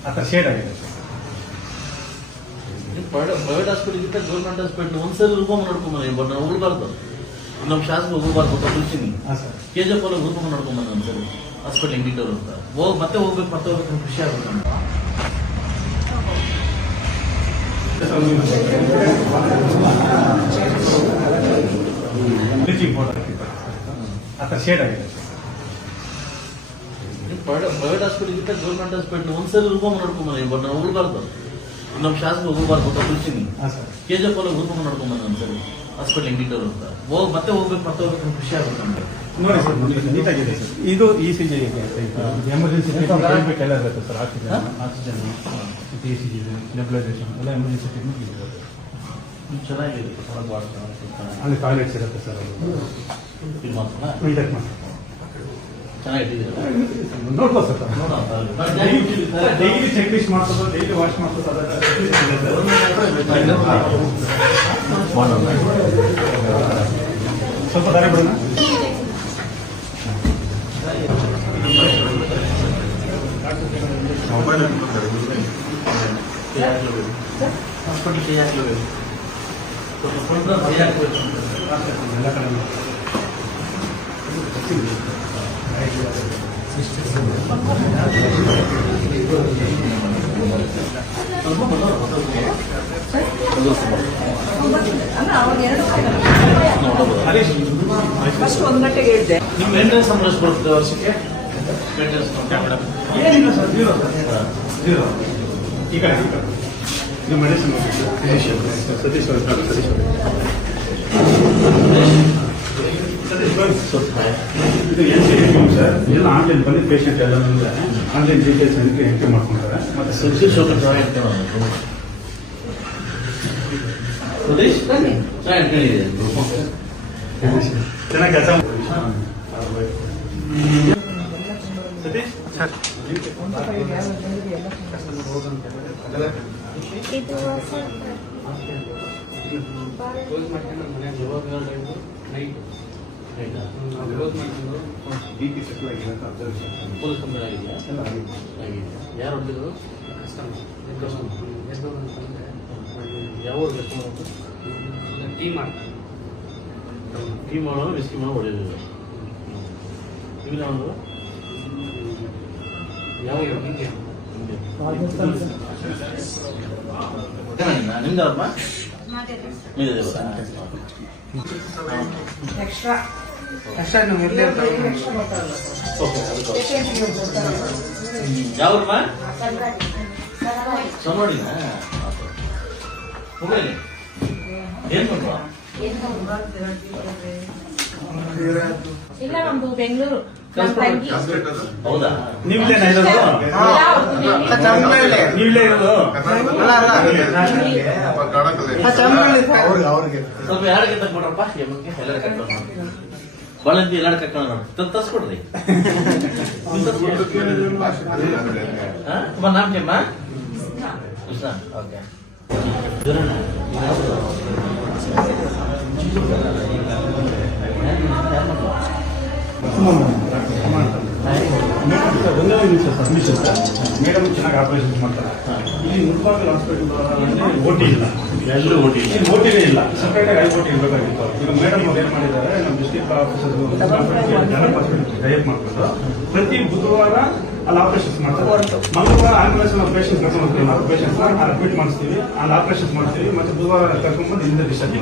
ಆ ಥರ ಶೇಡ್ ಆಗಿದೆ ಪ್ರೈವೇಟ್ ಹಾಸ್ಪಿಟಲ್ಗಿಂತ ಗೌರ್ಮೆಂಟ್ ಹಾಸ್ಪಿಟಲ್ ಒಂದ್ಸರಿ ರೂಪಮ್ ನೋಡ್ಕೊಂಬಂದ ಬಟ್ ನಾವು ಹೋಗ್ಬಾರ್ದು ನಮ್ಮ ಶಾಸಕ ಹೋಗ್ಬಾರ್ದು ತಗೊಳ್ತೀನಿ KGF ಅಲ್ಲಿ ರೂಪಮ್ ನೋಡ್ಕೊಂಬಂದ ಒಂದ್ಸರಿ ಹಾಸ್ಪಿಟಲ್ ಹೆಂಗಿಟ್ಟವ್ರು ಅಂತ ಮತ್ತೆ ಹೋಗ್ಬೇಕು ಖುಷಿ ಆಗುತ್ತೆ ಆ ಥರ ಶೇಡ್ ಆಗಿದೆ ಪ್ರೈವೇಟ್ ಹಾಸ್ಪಿಟಲ್ಗಿಂತ ಗೌರ್ಮೆಂಟ್ ಹಾಸ್ಪಿಟಲ್ ಒಂದ್ಸರಿ ರೂಪಮ್ ನೋಡ್ಕೊಂಬಂದ ಬಟ್ ನಾವು ಹೋಗ್ಬಾರ್ದು ನಮ್ಮ ಶಾಸಕ ಹೋಗ್ಬಾರ್ದು ತಗೊಳ್ತೀನಿ KGF ಅಲ್ಲಿ ರೂಪಮ್ ನೋಡ್ಕೊಂಬಂದ ಒಂದ್ಸರಿ ಹಾಸ್ಪಿಟಲ್ ಹೆಂಗಿಟ್ಟವ್ರು ಅಂತ ಮತ್ತೆ ಹೋಗ್ಬೇಕು ಖುಷಿ ಆಗುತ್ತೆ ಅಂತ ನೋಡಿ ಸರ್ ನೀಟಾಗಿದೆ ಸರ್ ಇದು ECG ಎಮರ್ಜೆನ್ಸಿ ಟ್ರೀಟ್ಮೆಂಟ್ ಎಲ್ಲ ಇರುತ್ತೆ ಸರ್ ಆಕ್ಸಿಜನ್ ECG ನೆಬ್ಲೈಸೇಷನ್ ಎಲ್ಲ ಎಮರ್ಜೆನ್ಸಿ ಟ್ರೀಟ್ಮೆಂಟ್ ಇದೆ ಚೆನ್ನಾಗಿದೆ ಅಲ್ಲಿ ಟಾಯ್ಲೆಟ್ಸ್ ಇರುತ್ತೆ ಸರ್ ಅದು ಇದು ಮಾತ್ರ ಫಿಲ್ಟರ್ ಮಾಡಿ ಚೆನ್ನಾಗಿಟ್ಟಿದ್ದೀರಾ ನೋಡ್ಬೋದು ಸರ್ ಡೈಲಿ ಚೆಕ್ ಲಿಸ್ಟ್ ಮಾಡ್ಸೋದು ಡೈಲಿ ವಾಶ್ ಮಾಡ್ಸೋದು ಸ್ವಲ್ಪ ದಾರಿ ಬಿಡೋಣ ಹಾಸ್ಪಿಟಲ್ ಎಲ್ಲ ಕಡೆ ಫಸ್ಟ್ 1 ಗಂಟೆಗೆ ಹೇಳಿದೆ. ನಿಮ್ಮ ಮೇಂಟೆನೆನ್ಸ್ ಸಂಬಳ ಬರುತ್ತೆ ವರ್ಷಕ್ಕೆ ಏನಿಲ್ಲ ಸರ್ ಜೀರೋ ಈ ಕಡೆ ಇದು ಮೆಡಿಸಿನ್ ಸತೀಶ್ ಇದು ಸರ್ ಇದೆಲ್ಲ ಆನ್ಲೈನ್ ಬಂದು ಪೇಷಂಟ್ ಎಲ್ಲ ಆನ್ಲೈನ್ ಡೀಟೇಲ್ಸ್ ಎಂಟ್ರಿ ಮಾಡ್ಕೊಂತಾರೆ ಮತ್ತೆ ಸತೀಶ್ ಚೆನ್ನಾಗಿ ಕೆಲಸ ಸತೀಶ್ ಸರ್ ಪೊಲೀಸ್ ಕಂಪ್ಲೇಂಟ್ ಆಗಿದೆಯಾ ಯಾರು ಹೊಡೆದಿದ್ರು ಯಾವ ಕಸ್ಟಮರ್ ಟೀಮ್ ಮಾಡೋದು ರಿಸ್ಕಿ ಮಾಡಿ ಹೊಡೆದಿದ್ರು ಇಲ್ಲ ಒಂದು ಯಾವ ನಿಮ್ದಪ್ಪ ಯಾವ್ರಮ್ಮ ಸನ್ನೋಡಿನ ಮೊಬೈಲ್ ಏನ್ ಮಾಡುವ ಇಲ್ಲ ನಮ್ದು ಬೆಂಗಳೂರು. ಹೌದಾ ನೀವಿಲ್ಲೇ ಇರೋದು ನೀವಿಲ್ಲೇ ಇರೋದು ಸ್ವಲ್ಪ ಯಾರಿಗೆ ತಗೊಂಡ್ರಪ್ಪ ಎಲ್ಲರ ಕರ್ಕೊಂಡು ಬಾಳಂತಿ ಎಲ್ಲಾರು ಕರ್ಕೊಂಡು ತರ್ಸ್ಕೊಡ್ರಿ ನಾಮ ಕೆಮ್ಮ ಓಕೆ ಒಂದೇ ನಿಮಿಷ ಸಬ್ಮಿಷನ್ ಮೇಡಮ್ ಚೆನ್ನಾಗಿ ಆಪರೇಷನ್ ಮಾಡ್ತಾರೆ ಇಲ್ಲಿ ಮುನ್ಸಿಪಾಲಿಟಿ ಹಾಸ್ಪಿಟಲ್ ಓಟಿ ಇಲ್ಲ ಎಲ್ಲರೂ ಓಟಿ ಓಟಿನೇ ಇಲ್ಲ ಸಪ್ರೇಟಾಗಿ ಐ ಓಟಿ ಇರಬೇಕಾಗಿತ್ತು ಈಗ ಮೇಡಮ್ ಅವ್ರು ಏನು ಮಾಡಿದ್ದಾರೆ ನಮ್ಮ district officer general hospital type ಮಾಡ್ಕೊಂಡು ಪ್ರತಿ ಬುಧವಾರ ಅಲ್ಲಿ ಆಪರೇಷನ್ಸ್ ಮಾಡ್ತಾರೆ ಮಂಗಳವಾರ ಆಂಬುಲೆನ್ಸ್ ನಾವು ಪೇಷಂಟ್ ಕರ್ಕೊಂಡು ಹೋಗ್ತೀವಿ ನಾವು ಪೇಷಂಟ್ಸ್ನ ಅಡ್ಮಿಟ್ ಮಾಡಿಸ್ತೀವಿ ಅಲ್ಲಿ ಆಪರೇಷನ್ಸ್ ಮಾಡ್ತೀವಿ ಮತ್ತೆ ಬುಧವಾರ ಕರ್ಕೊಂಡ್ಬಂದು ಇಲ್ಲಿಂದ ಡಿಸ್ಚಾರ್ಜ್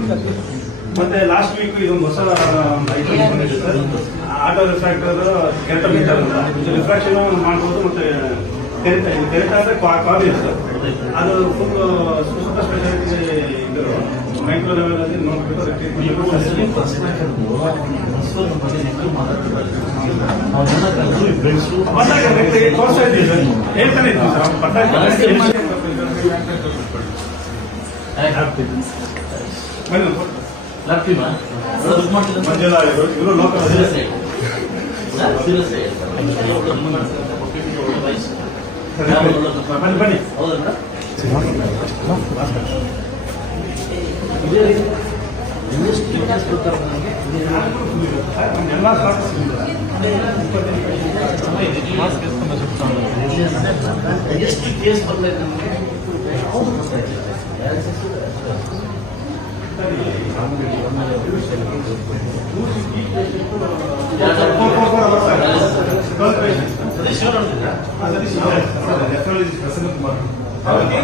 ಮತ್ತೆ ಲಾಸ್ಟ್ ವೀಕ್ ಇದೊಂದು ಹೊಸ ಐಟಮ್ ಬಂದಿದೆ ಸರ್ ಆಟೋ ರಿಫ್ರಾಕ್ಟರ್ ಕೆರೆಟಮೀಟರ್ ಅಂತ ರಿಫ್ರಾಕ್ಷನ್ ಮಾಡ್ಬೋದು ಮತ್ತೆ ಕೆರೆಟ ಅಂದ್ರೆ ಕಾಲ್ ಇದೆ ಸರ್ ಅದು ಫುಲ್ ಸೂಪರ್ ಸ್ಪೆಷಾಲಿಟಿ ಇದ್ರು ಮೈಕ್ರೋ ಲೆವೆಲ್ ಅಲ್ಲಿ ನೋಡ್ಬಿಟ್ಟು ತೋರಿಸ್ತಾ ಇದ್ದೀವಿ ಹೇಳ್ತಾನೆ ಇದ್ದೀವಿ ಸರ್ ಮಂಜುಳ ಇವರು ಲೋಕಲ್ ಬನ್ನಿ ಹೌದಾ ಎಲ್ಲ ಎಷ್ಟು ಕೇಸ್ ಬರ್ತಾ ಇದೆ ನಮಗೆ ಯಾವುದು ಬರ್ತಾ ಇಲ್ಲ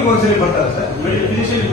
ಒಂದ್ಸರಿ ಬರ್ತಾರೆ ಸರ್ ಫಿನಿಷಿಯಲ್